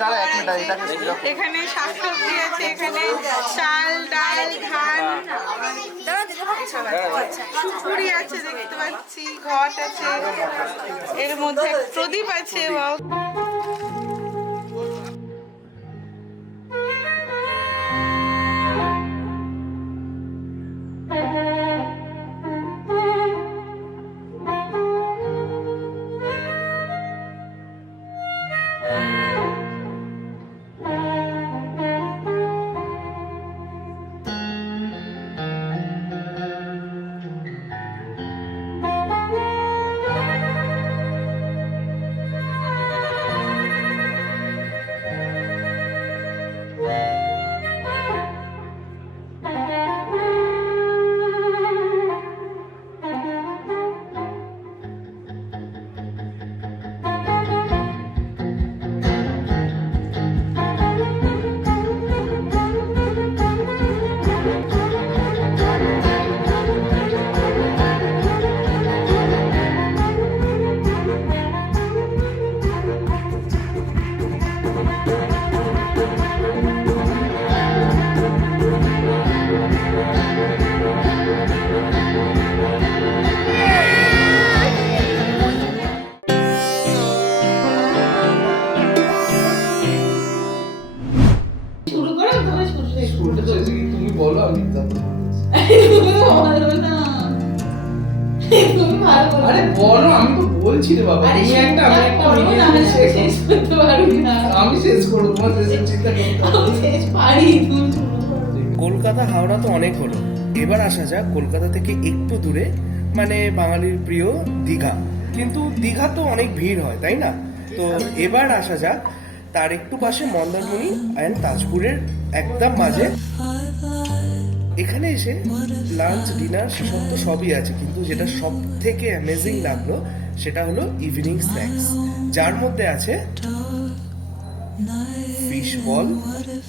বাজারে এখানে শাকসবজি আছে, এখানে চাল ডাল ধান সুপুরি আছে দেখতে পাচ্ছি, ঘট আছে, এর মধ্যে প্রদীপ আছে। আরে বলো, আমি তো বলছি রে বাবা, তুমি একটা আমি শেষ করতে পারবি না, আমি শেষ করব, তোমার শেষের চিন্তা করতে হবে, শেষ পারি। কলকাতা হাওড়া তো অনেক হলো, এবার আসা যাক কলকাতা থেকে একটু দূরে, মানে বাঙালির প্রিয় দীঘা। কিন্তু দীঘা তো অনেক ভিড় হয়, তাই না? তো এবার আসা যাক তার একটু পাশে মন্দারমণি অ্যান্ড তাজপুরের একদম মাঝে। এখানে এসে লাঞ্চ ডিনার সেসব তো সবই আছে, কিন্তু যেটা সব থেকে অ্যামেজিং লাগলো সেটা হলো ইভিনিং স্ন্যাক্স, যার মধ্যে আছে fish ball,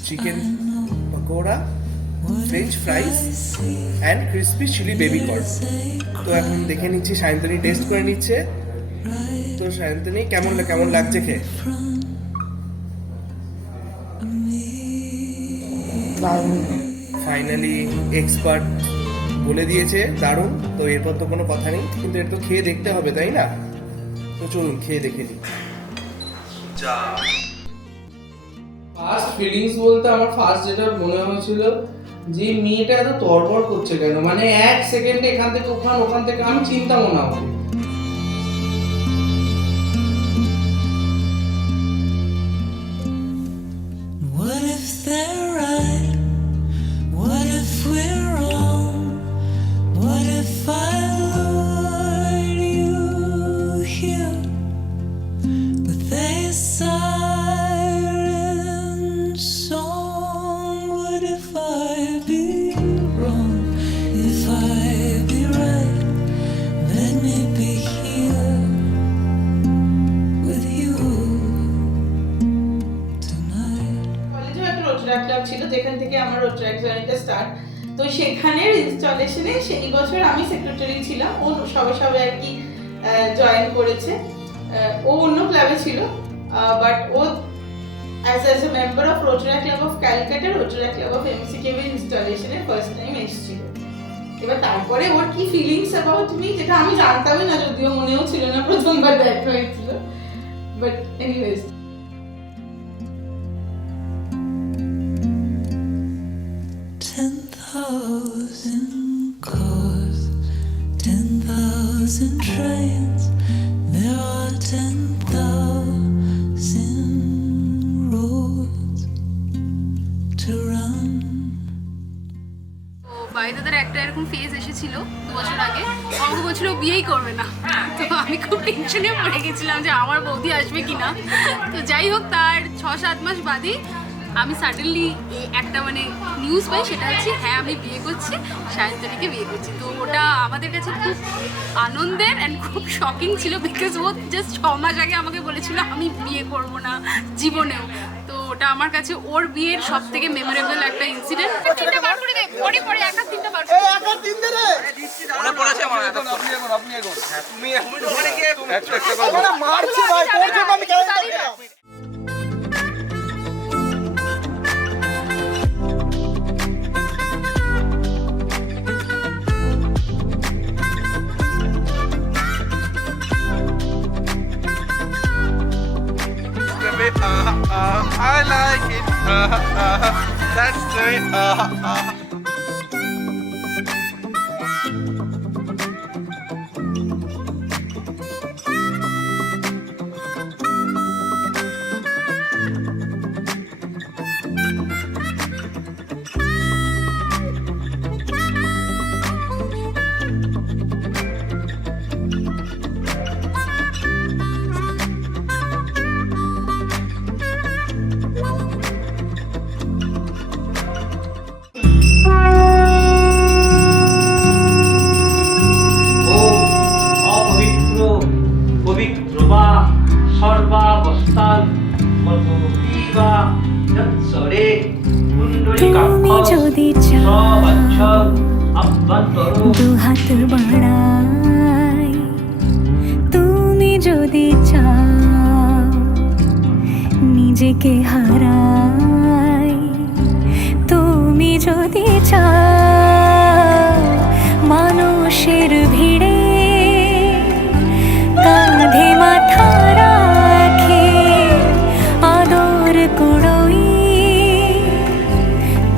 chicken pakora, french fries and crispy chilli baby corn. তো এখন দেখে নিচ্ছি, সায়ন্তনী টেস্ট করে নিচ্ছে। তো সায়ন্তনী, কেমন লাগছে খেয়ে? ফাইনালি এক্সপার্ট বলে দিয়েছে দারুণ। তো এরপর তো কোনো কথা নেই, কিন্তু এর তো খেয়ে দেখতে হবে, তাই না? তো চলুন খেয়ে দেখে নিই। ফার্স্ট ফিলিংস বলতে আমার ফার্স্ট যেটা মনে হয়েছিল যে মেয়েটা এত তড়বড় করছে কেন, মানে এক সেকেন্ডে এখান থেকে ওখান থেকে, আমি চিন্তা মনে হবে। What if they're right? What if we're wrong? What if I lured you here with a siren song? What if I be wrong? If I be right, let me be here with you tonight. কলেজেও একটা rotary club ছিল, যেখান থেকে আমার rotary জার্নিটা start. তো সেখানের ইনস্টলেশনে সেই বছর আমি সেক্রেটারি ছিলাম, ও সবে আর কি জয়েন করেছে। ও অন্য ক্লাবে ছিল, বাট ও as a member of Rotary club of Calcutta, Rotary club of MCKV ইনস্টলেশনে ফার্স্ট টাইম এসেছিল। এবার তারপরে ওর কি ফিলিংস অ্যাবাউট মি, যেটা আমি জানতামই না, যদিও মনেও ছিল না, প্রথমবার দেখা হয়েছিল। But anyways, 10,000 cars, 10,000 trains, there are 10,000 roads to run. বাইদাদার একটা এরকম ফেজ এসেছিল 2 বছর আগে, আমাকে বলছিল বিয়েই করবে না। তো আমি খুব টেনশনে পড়ে গেছিলাম যে আমার বৌদি আসবে কিনা। তো যাই হোক, তার 6-7 মাস বাদই আমি সাডেনলি একটা নিউজ পাই, সেটা হচ্ছে হ্যাঁ আমি বিয়ে করছি, সায়ন্তনীকে বিয়ে করছি। তো ওটা আমাদের কাছে খুব আনন্দের অ্যান্ড খুব শকিং ছিল, বিকজ ও জাস্ট 6 মাস আগে আমাকে বলেছিল আমি বিয়ে করবো না জীবনেও। তো ওটা আমার কাছে ওর বিয়ের সব থেকে মেমোরেবল একটা incident. I like it. That's the way. ও অপবিত্র পবিত্র বা সর্বাবস্থান মধুপিবা যৎসরে তুমি যদি চাও সবচ্ছদ আভ্যন্তর দুহাত বাড়াই তুমি যদি চাও নিজেকে হারাই তুমি যদি চাও মানুষের ভিড়ে কাঁধে মাথা রাখে আদর কুড়োই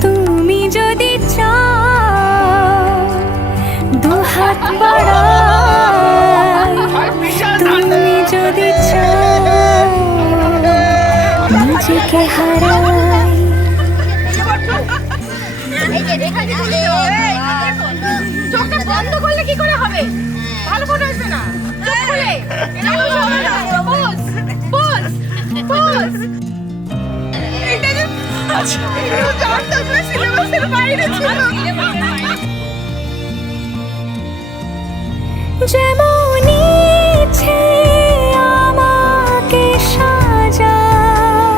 তুমি যদি চাও দুহাত বাড়াই তুমি যদি চাও নিজেকে হারাই চোখটা বন্ধ করলে কি করে হবে? ভালো ফটো আসবে না। চোখ খুলে পোজ পোজ পোজ। এটা যে জানতাম না সিলেবাসের বাইরে ছিল। যেমন ইচ্ছে আমাকে সাজাও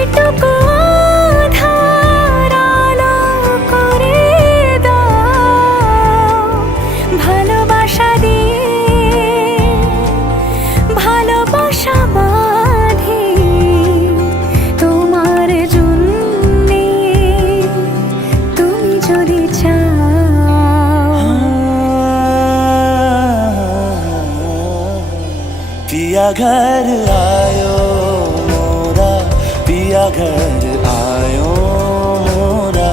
এটুকু আধার আলো করে দাও ভালোবাসা দিয়ে ভালোবাসা বাঁধি তোমার জন্যে তুমি যদি চাও पिया घर आयो मोरा पिया घर आयो मोरा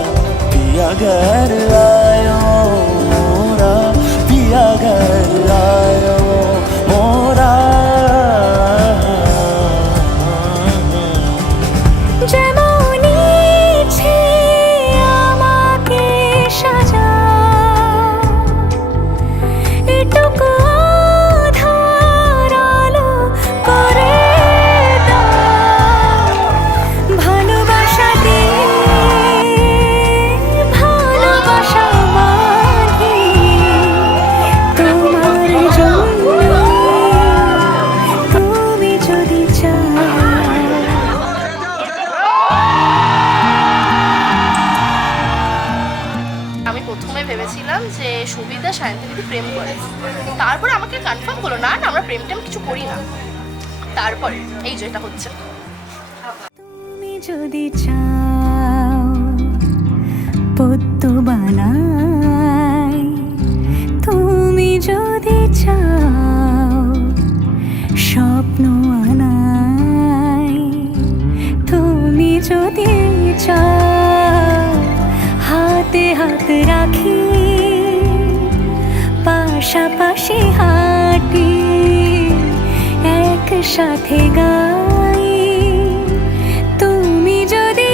पिया घर आयो मोरा पिया घर आयो मोरा যেমন ইচ্ছে আমাকে সাজাও এটুকু আধার আলো করে দাও ভালোবাসা দিয়ে ভালোবাসা বাঁধি তোমার জন্য তুমি যদি চাও আমি প্রথমে ভেবেছিলাম যে সুবিধা সায়ন্তিনীদি প্রেম করে, তারপরে আমাকে কনফার্ম করলো না না আমরা প্রেম টেম কিছু করি না। তারপরে এই যে এটা হচ্ছে। তুমি যদি চাও পদ্ম বানাই তুমি যদি চাও স্বপ্ন আনাই তুমি যদি চাও হাতে হাত রাখি পাশাপাশি হাঁটি একসাথে গাই তুমি যদি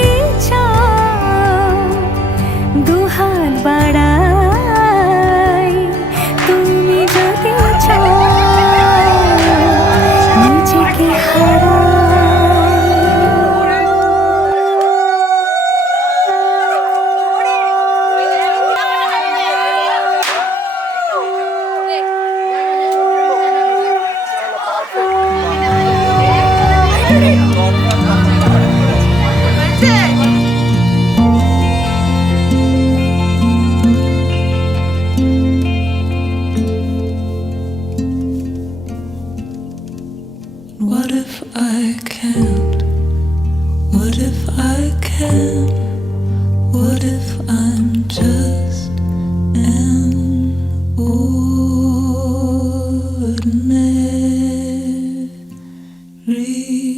চাও দুহাত বাড়াই তুমি যদি চাও নিজেকে What if I can't? What if I can? What if I'm just an ordinary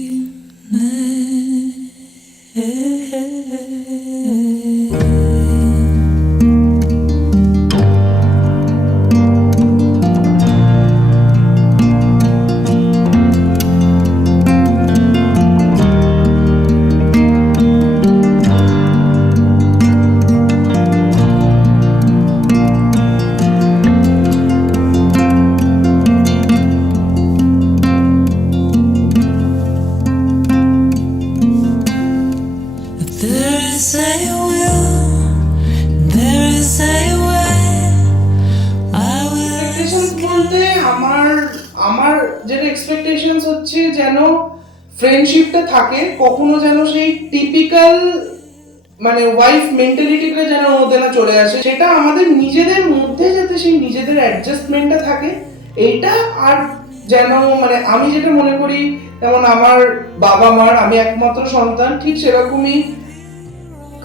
যেটা এক্সপেকটেশনস হচ্ছে যেন ফ্রেন্ডশিপটা থাকে, কখনো যেন সেই টিপিক্যাল মানে ওয়াইফ মেন্টালিটিটা যেন ওদের না চলে আসে, সেটা আমাদের নিজেদের মধ্যে যাতে সেই নিজেদের অ্যাডজাস্টমেন্টটা থাকে এইটা। আর যেন মানে আমি যেটা মনে করি, যেমন আমার বাবা মার আমি একমাত্র সন্তান, ঠিক সেরকমই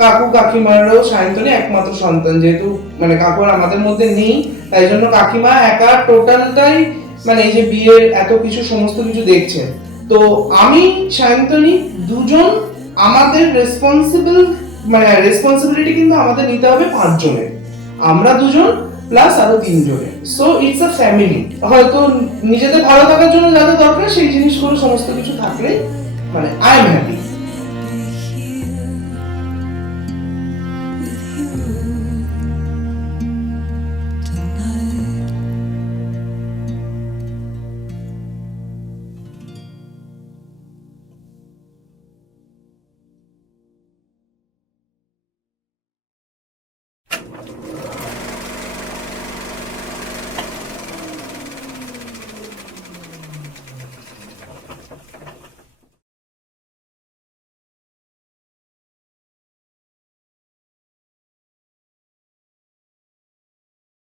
কাকু কাকিমারও সায়ন্তনী একমাত্র সন্তান, যেহেতু মানে কাকু আর আমাদের মধ্যে নেই, তাই জন্য কাকিমা একা টোটালটাই মানে এই যে বিয়ের এত কিছু সমস্ত কিছু দেখছে। তো আমি সায়ন্তনী দুজন আমাদের রেসপন্সিবিলিটি কিন্তু আমাদের নিতে হবে 5 জনের, আমরা দুজন প্লাস আরো 3 জনের। So it's a family. হয়তো নিজেদের ভালো থাকার জন্য যা যা দরকার সেই জিনিসগুলো সমস্ত কিছু থাকলে মানে আই এম হ্যাপি।